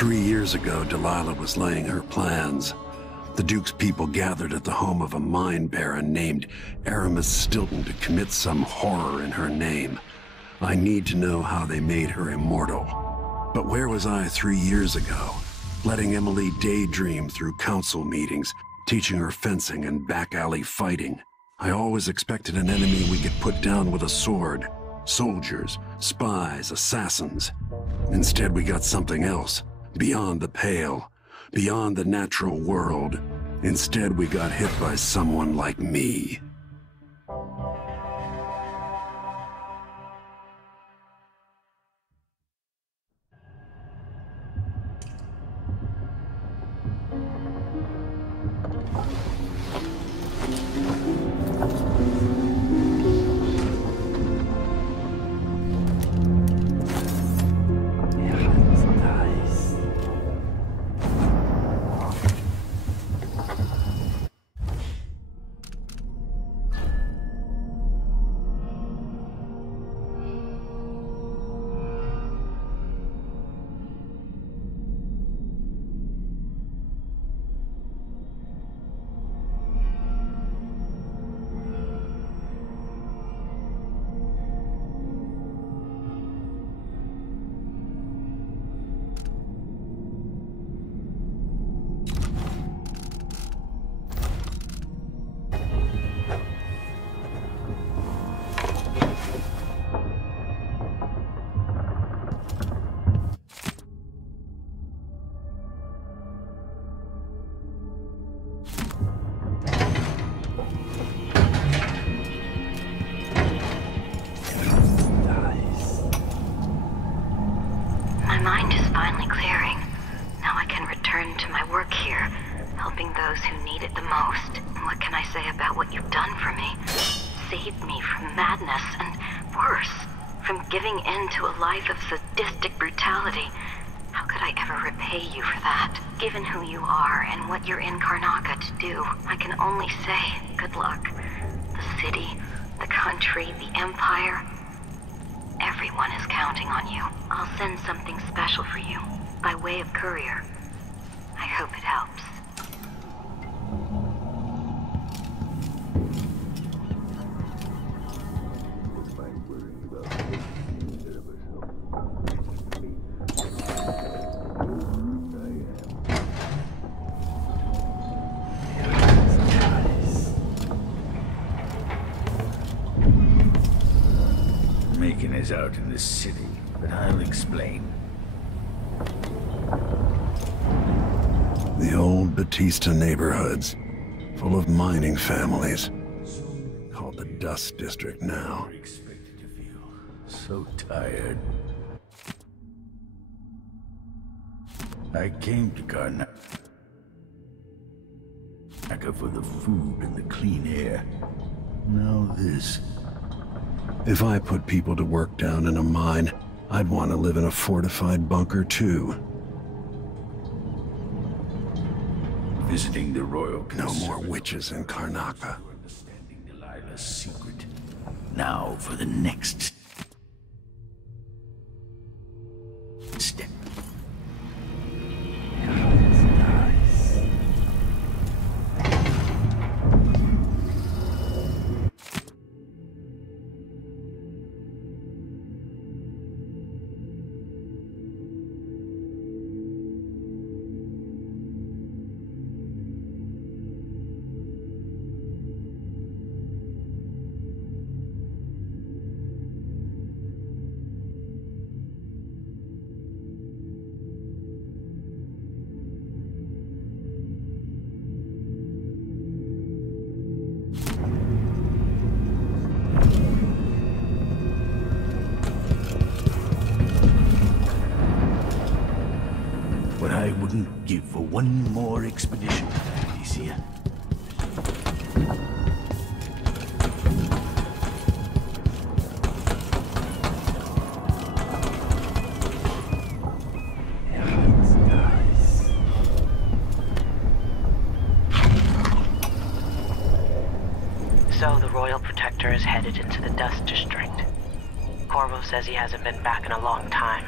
3 years ago, Delilah was laying her plans. The Duke's people gathered at the home of a mine baron named Aramis Stilton to commit some horror in her name. I need to know how they made her immortal. But where was I 3 years ago? Letting Emily daydream through council meetings, teaching her fencing and back alley fighting. I always expected an enemy we could put down with a sword. Soldiers, spies, assassins. Instead, we got something else. Beyond the pale. Beyond the natural world. Instead, we got hit by someone like me. Of sadistic brutality. How could I ever repay you for that? Given who you are and what you're in Karnaca to do, I can only say good luck. The city, the country, the empire, everyone is counting on you. I'll send something special for you, by way of courier. I hope it helps. Is out in the city, but I'll explain. The old Batista neighborhoods, full of mining families, called the Dust District now. I expected to feel so tired. I came to Karnaca for the food and the clean air. Now this. If I put people to work down in a mine, I'd want to live in a fortified bunker too. Visiting the royal No more witches in Karnaca. Understanding Delilah's secret. Now for the next step. I wouldn't give for one more expedition, Alicia. So the Royal Protector is headed into the Dust District. Corvo says he hasn't been back in a long time.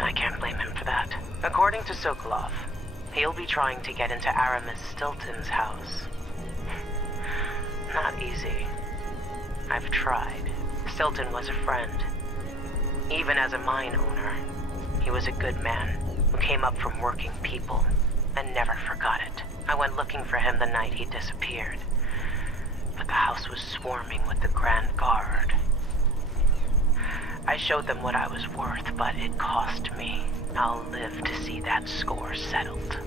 I can't blame him for that. According to Sokolov, he'll be trying to get into Aramis Stilton's house. Not easy. I've tried. Stilton was a friend. Even as a mine owner, he was a good man who came up from working people and never forgot it. I went looking for him the night he disappeared, but the house was swarming with the Grand Guard. I showed them what I was worth, but it cost me. I'll live to see that score settled.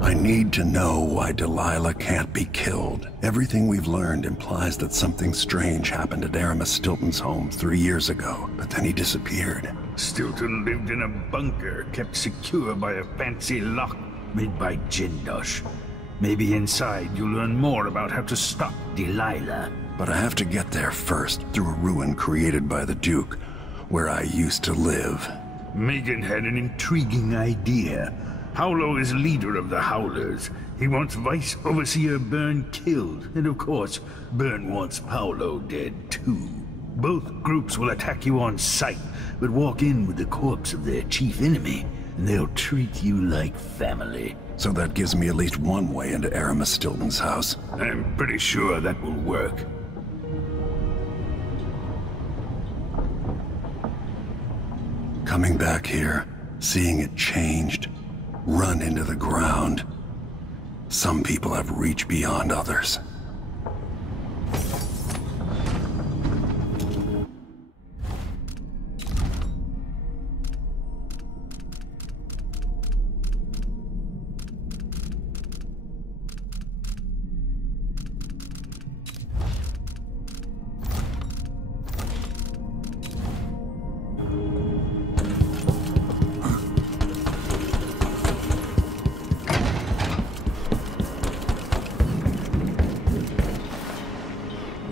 I need to know why Delilah can't be killed. Everything we've learned implies that something strange happened at Aramis Stilton's home 3 years ago, but then he disappeared. Stilton lived in a bunker kept secure by a fancy lock made by Jindosh. Maybe inside you'll learn more about how to stop Delilah. But I have to get there first, through a ruin created by the Duke, where I used to live. Megan had an intriguing idea. Howlo is leader of the Howlers. He wants Vice Overseer Byrne killed, and of course, Byrne wants Paolo dead too. Both groups will attack you on sight, but walk in with the corpse of their chief enemy, and they'll treat you like family. So that gives me at least one way into Aramis Stilton's house. I'm pretty sure that will work. Coming back here, seeing it changed, run into the ground. Some people have reached beyond others.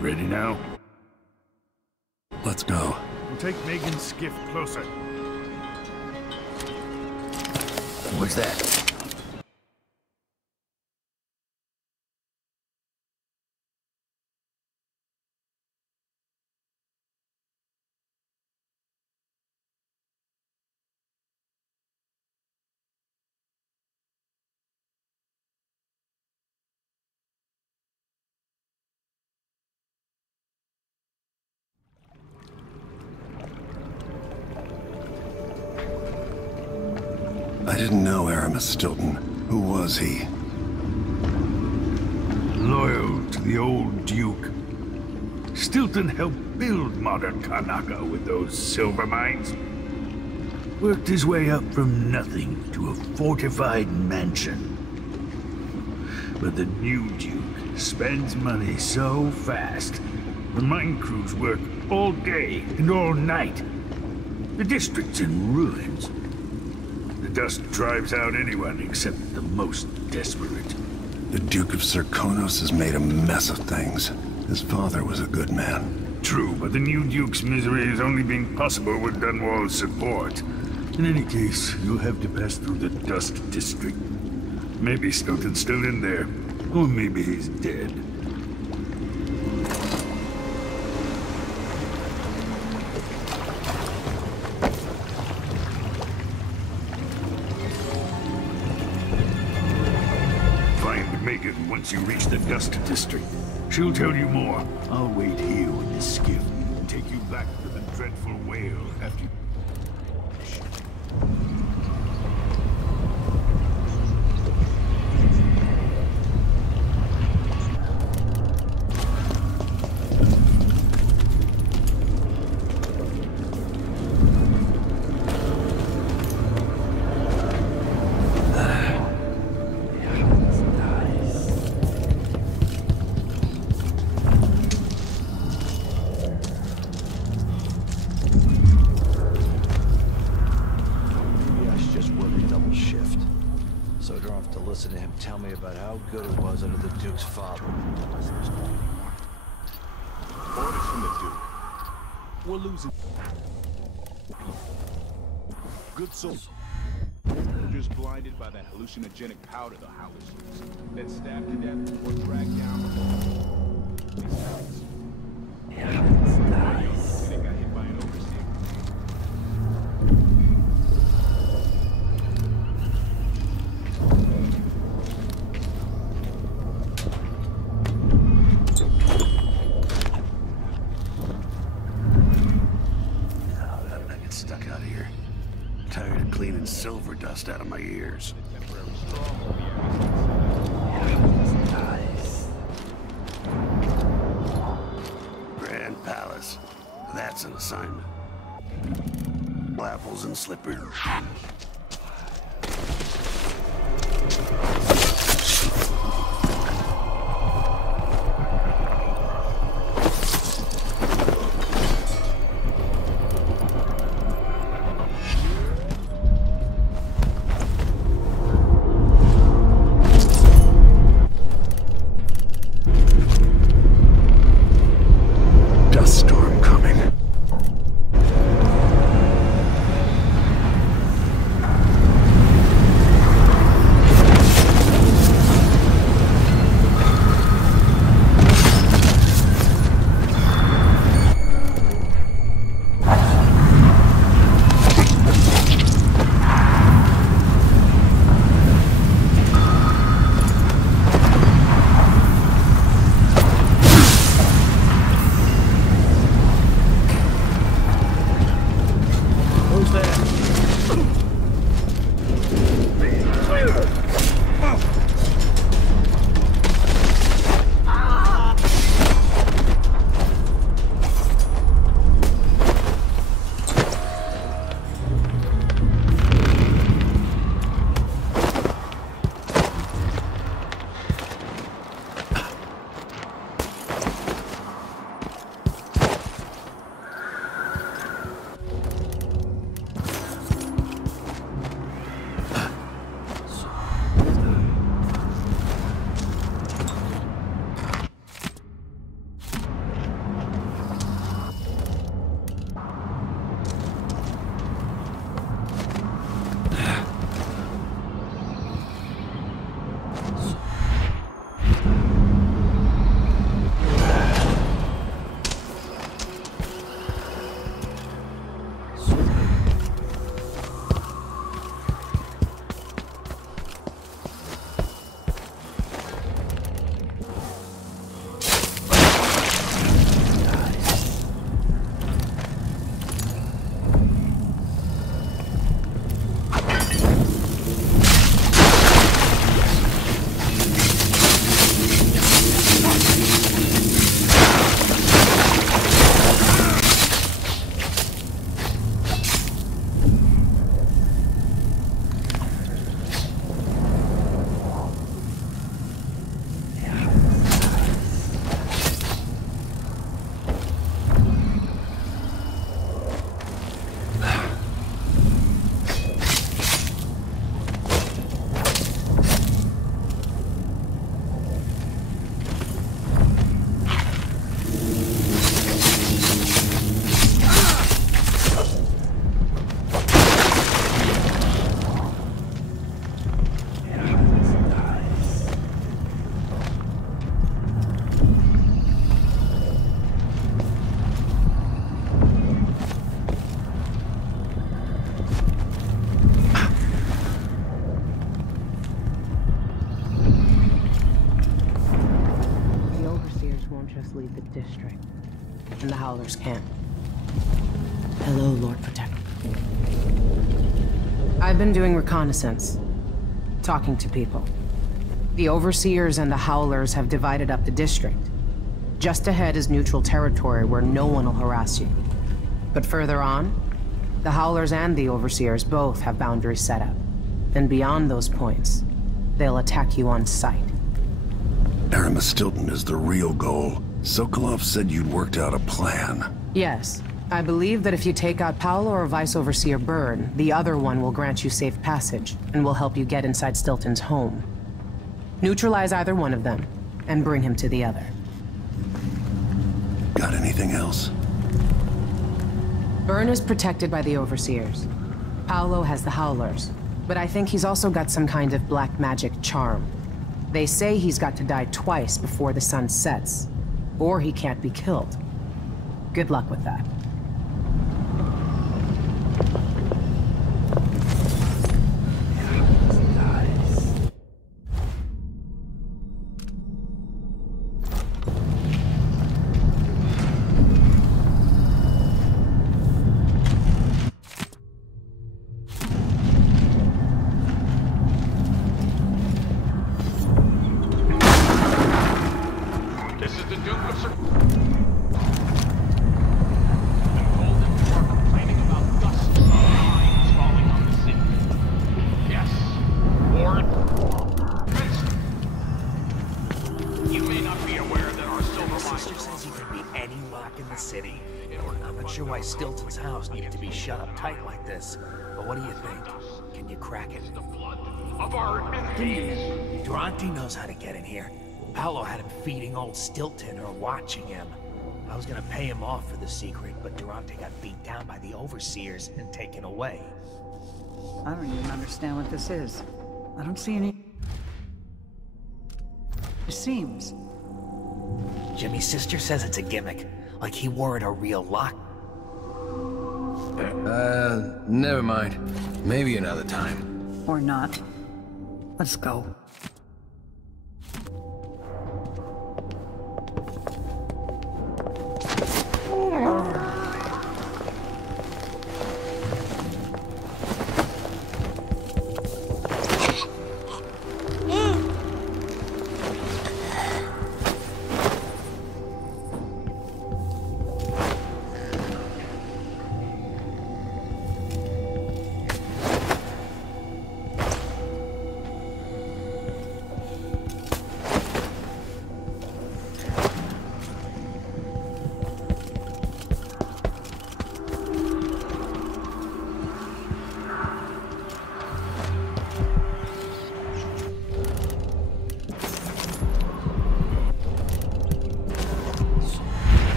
Ready now? Let's go. We'll take Megan's skiff closer. What's that? I didn't know Aramis Stilton. Who was he? Loyal to the old Duke. Stilton helped build modern Karnaca with those silver mines. Worked his way up from nothing to a fortified mansion. But the new Duke spends money so fast, the mine crews work all day and all night. The district's in ruins. The dust drives out anyone except the most desperate. The Duke of Serkonos has made a mess of things. His father was a good man. True, but the new Duke's misery has only been possible with Dunwall's support. In any case, you'll have to pass through the Dust District. Maybe Stilton's still in there, or maybe he's dead. Once you reach the Dust District, she'll tell you more. I'll wait here with the skiff and take you back to the dreadful whale after you... Listen to him tell me about how good it was under the Duke's father. Orders from the Duke. We're losing. Good soul. Just blinded by that hallucinogenic powder the Howlers use. Then stabbed to death or dragged down the These counts. Nice. They got hit by an overseer. Cleaning silver dust out of my ears. Nice. Grand Palace. That's an assignment. Apples and slippers. leave the district. And the Howlers can't. Hello, Lord Protector. I've been doing reconnaissance. Talking to people. The Overseers and the Howlers have divided up the district. Just ahead is neutral territory where no one will harass you. But further on, the Howlers and the Overseers both have boundaries set up. And beyond those points, they'll attack you on sight. Aramis Stilton is the real goal. Sokolov said you'd worked out a plan. Yes. I believe that if you take out Paolo or Vice Overseer Byrne, the other one will grant you safe passage, and will help you get inside Stilton's home. Neutralize either one of them, and bring him to the other. Got anything else? Byrne is protected by the Overseers. Paolo has the Howlers. But I think he's also got some kind of black magic charm. They say he's got to die twice before the sun sets. Or he can't be killed. Good luck with that. Stilton's house needed to be shut up tight like this. But what do you think? Can you crack it? Durante knows how to get in here. Paolo had him feeding old Stilton or watching him. I was gonna pay him off for the secret, but Durante got beat down by the Overseers and taken away. I don't even understand what this is. I don't see any... It seems. Jimmy's sister says it's a gimmick. Like he wore it a real lock. Never mind. Maybe another time. Or not. Let's go.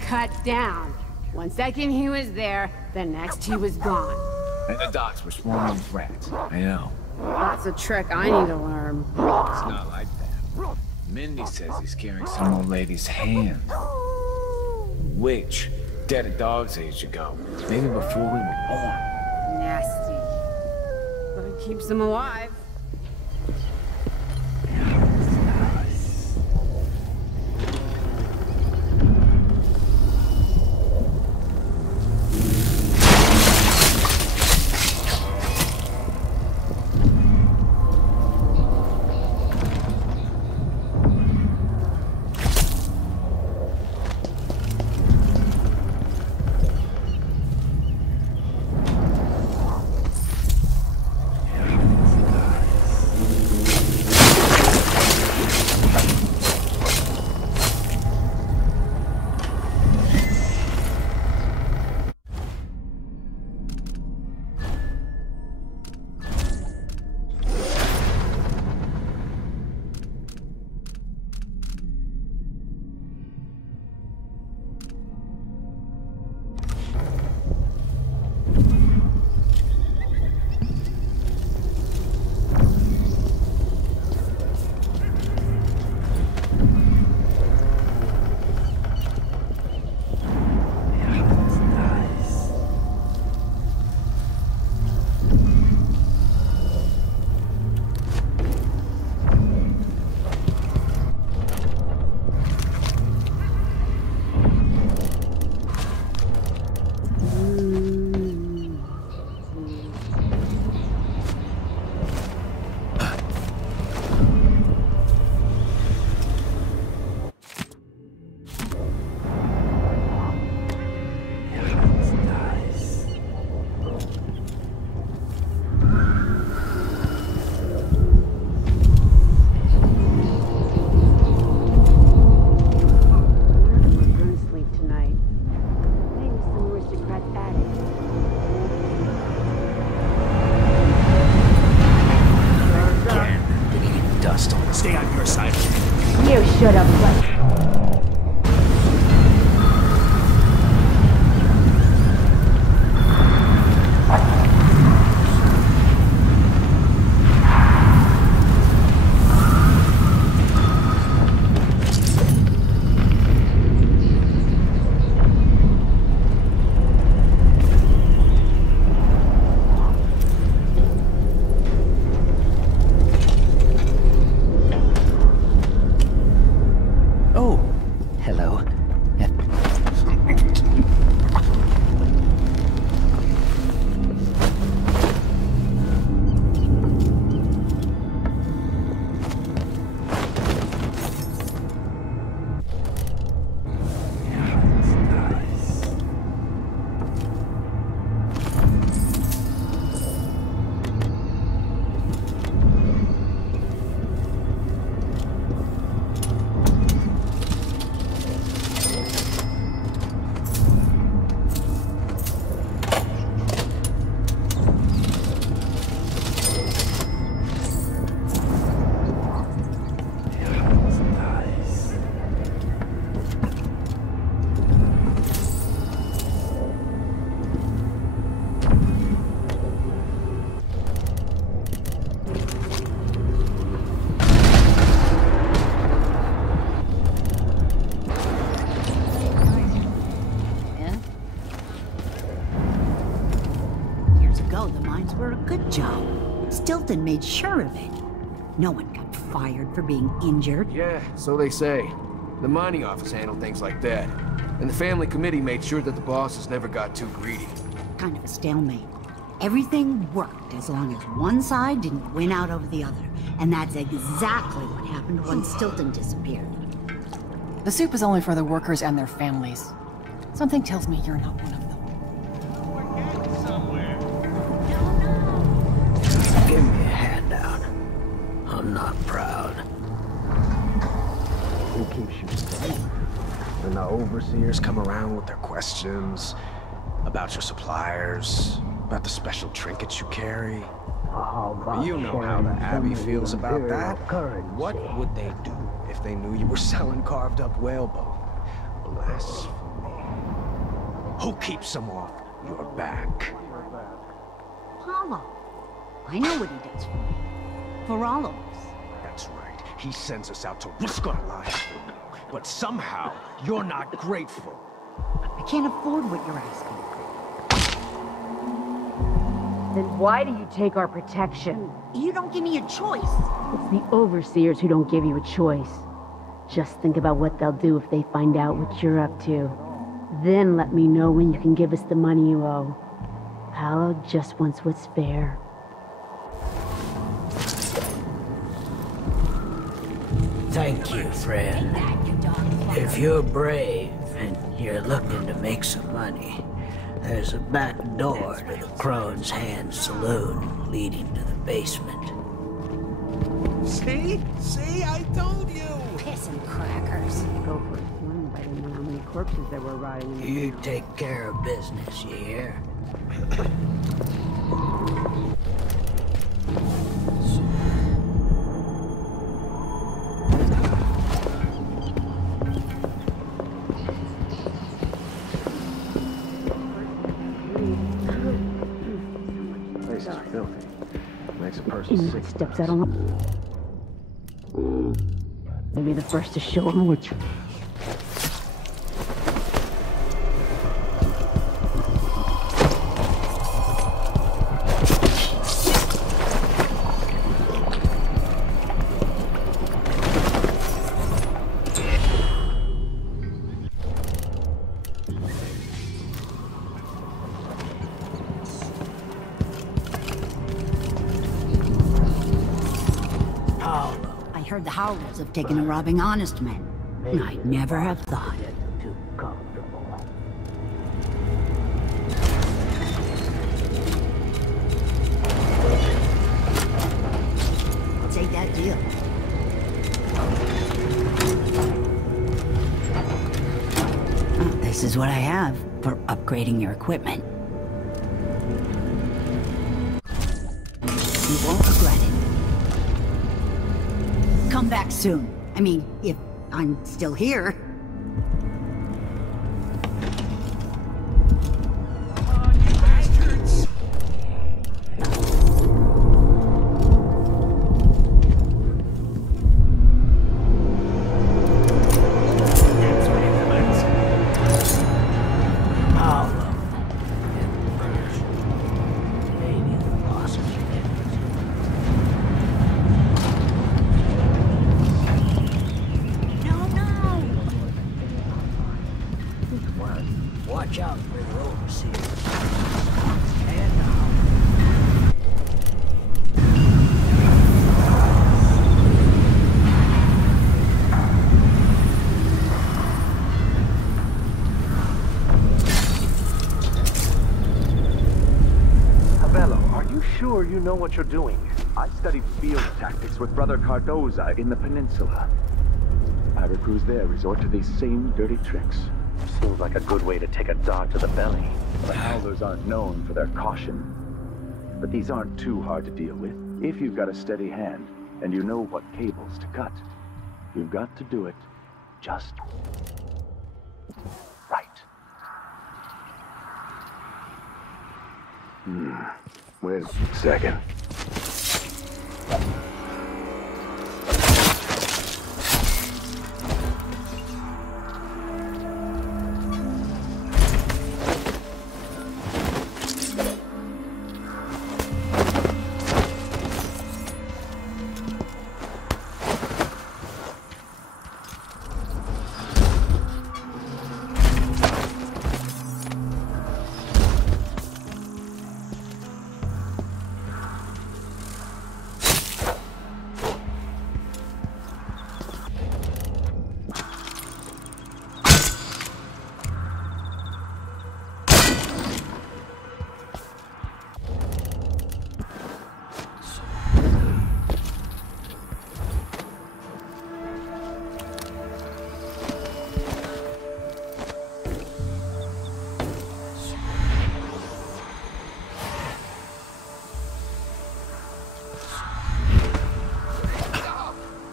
Cut down. One second he was there, the next he was gone. And the docks were swarming with rats. I know. That's a trick I need to learn. It's not like that. Mindy says he's carrying some old lady's hand. Witch. Dead a dog's age ago. Maybe before we were born. Nasty. But it keeps them alive. stay on your side. You should have left. Stilton made sure of it. No one got fired for being injured. Yeah, so they say. The mining office handled things like that. And the family committee made sure that the bosses never got too greedy. Kind of a stalemate. Everything worked as long as one side didn't win out over the other. And that's exactly what happened when Stilton disappeared. The soup is only for the workers and their families. Something tells me you're not one of them. Give me a handout. I'm not proud. Who keeps you safe? When the overseers come around with their questions about your suppliers, about the special trinkets you carry. You know how the Abbey feels about that. What would they do if they knew you were selling carved up whalebone? Blasphemy. Who keeps them off your back? Paulo. I know what he does for me. For all of us. That's right. He sends us out to risk our lives for you. But somehow, you're not grateful. I can't afford what you're asking. Then why do you take our protection? You don't give me a choice. It's the overseers who don't give you a choice. Just think about what they'll do if they find out what you're up to. Then let me know when you can give us the money you owe. Paolo just wants what's fair. Thank you, friend. If you're brave and you're looking to make some money, there's a back door to the Crone's Hand Saloon leading to the basement. See? See? I told you! Piss and crackers. Go for a swim. I didn't know how many corpses there were rotting in the You take care of business, you hear? Anyone steps out on them, they'll be the first to show them which. Heard the Howlers have taken to robbing honest men. I'd never have thought. Too comfortable. Take that deal. This is what I have for upgrading your equipment. You won't regret it. come back soon. I mean, if I'm still here. Watch out for the overseers. Abello, are you sure you know what you're doing? I studied field tactics with Brother Cardoza in the peninsula. Pirate crews there resort to these same dirty tricks. Seems like a good way to take a dart to the belly. The Howlers aren't known for their caution. But these aren't too hard to deal with. If you've got a steady hand, and you know what cables to cut, you've got to do it just right. Wait a second.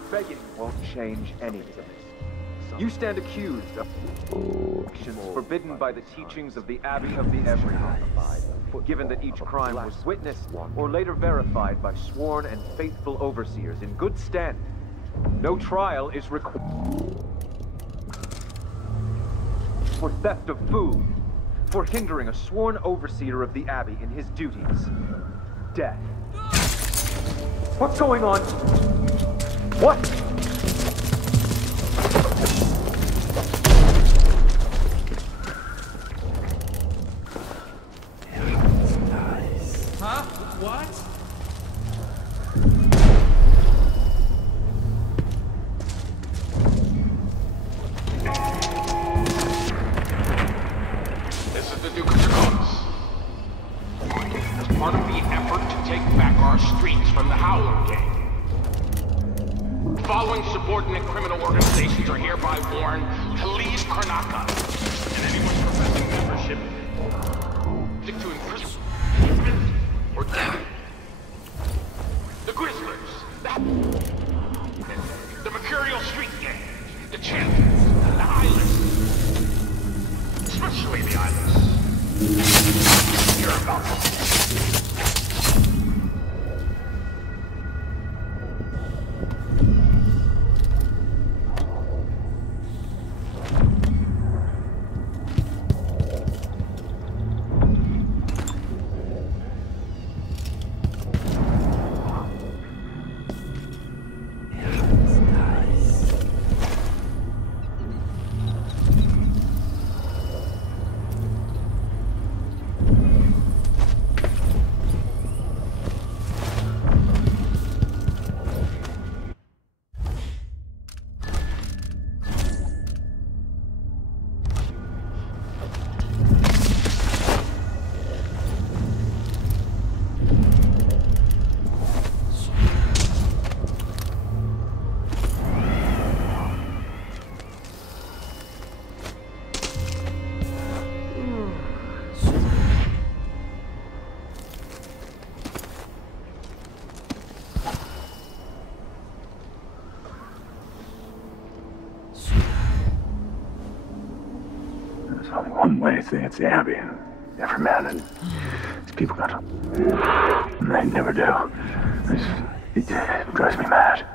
Begging won't change any of this. You stand accused of actions forbidden by the teachings of the Abbey of the Everyman, given that each crime was witnessed or later verified by sworn and faithful overseers in good standing. No trial is required. For theft of food, for hindering a sworn overseer of the Abbey in his duties. Death. What's going on? What? Huh? What? This is the Duke of Draconis. As part of the effort to take back our streets from the Howler gang, the following subordinate criminal organizations are hereby warned to leave Karnaca, and anyone professing membership subject to imprisonment or death. The Grizzlers, the Mercurial Street Gang, the Champions, the Islands, especially the Islands. Hear about them. only one way to say it's the Abbey. Every man and these people got to... And they never do. It drives me mad.